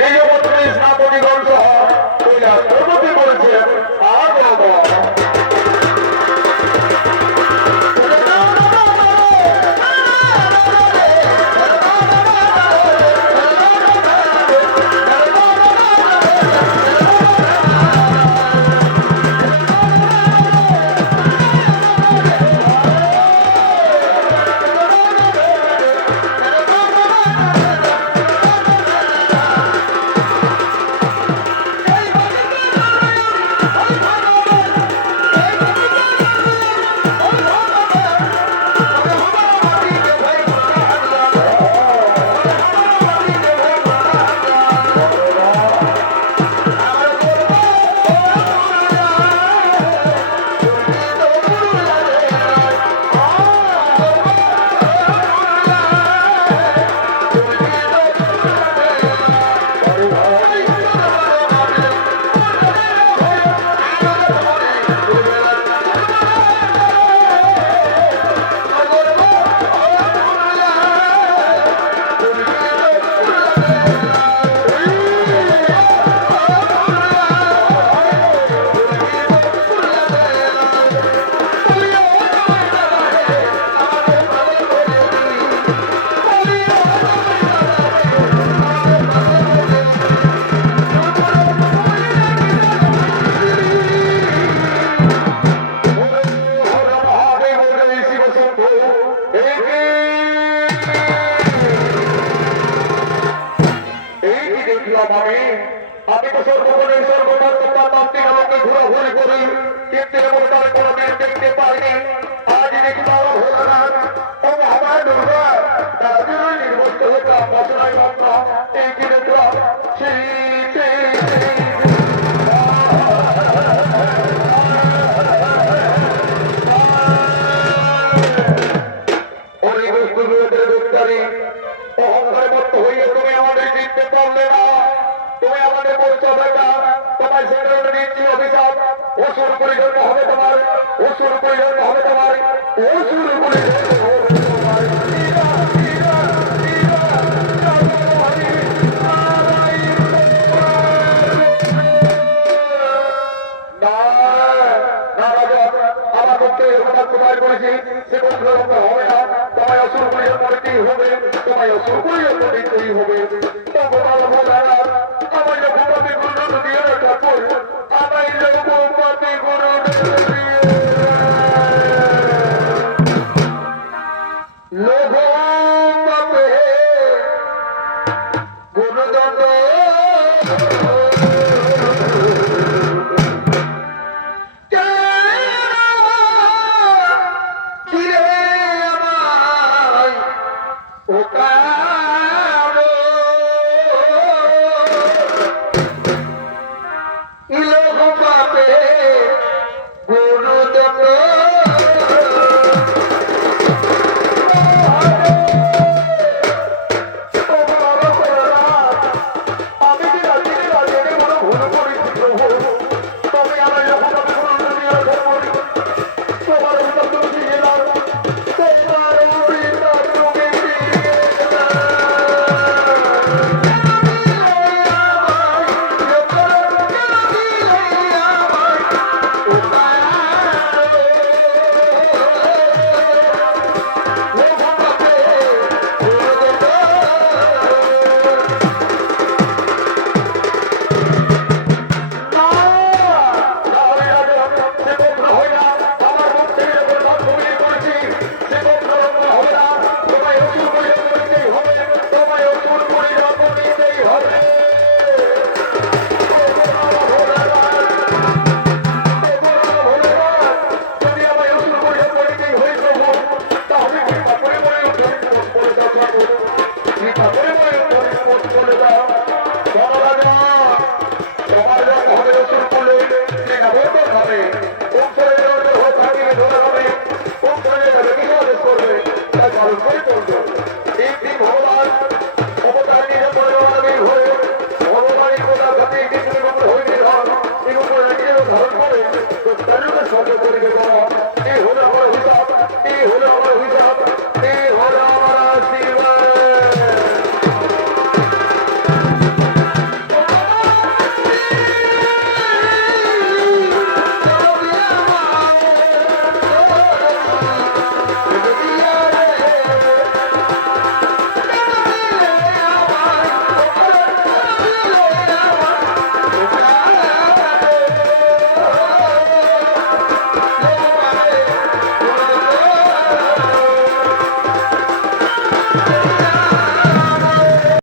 নিজপত্রী স্থাপতিগণ সহ কৈলাস প্রগতি করেছেন। আর বলবো আমি তো সর্বগুণের সর্বমাত্রা তান্ত্রিক আমাকে ঘোরাঘুরি করি, কিন্তু এমন তার কোনদিন দেখতে পাইনি। আজ দেখি বাবা ভোলানাথ ও আমার দুর্গা তারা দুই নির্বস্ত হতাম মশলাই বাবা এই কি দেখলাম অহংকার মত হইলে তুমি আমাদের জিততে পারলে না। তুমি আমাদের পরিচয় না, তোমার সেটা নিচ্ছি অভিশাপ। অসুর করে জন্ম হবে তোমার, অসুর করে জন্ম হবে তোমার, অসুর করে তোমায় করেছি সে কোনো হবে না। তোমায় অসুর করে জন্ম নিতেই হবে, তোমায় অসুর করে জন্ম নিতেই হবে। গুরুদণ্ড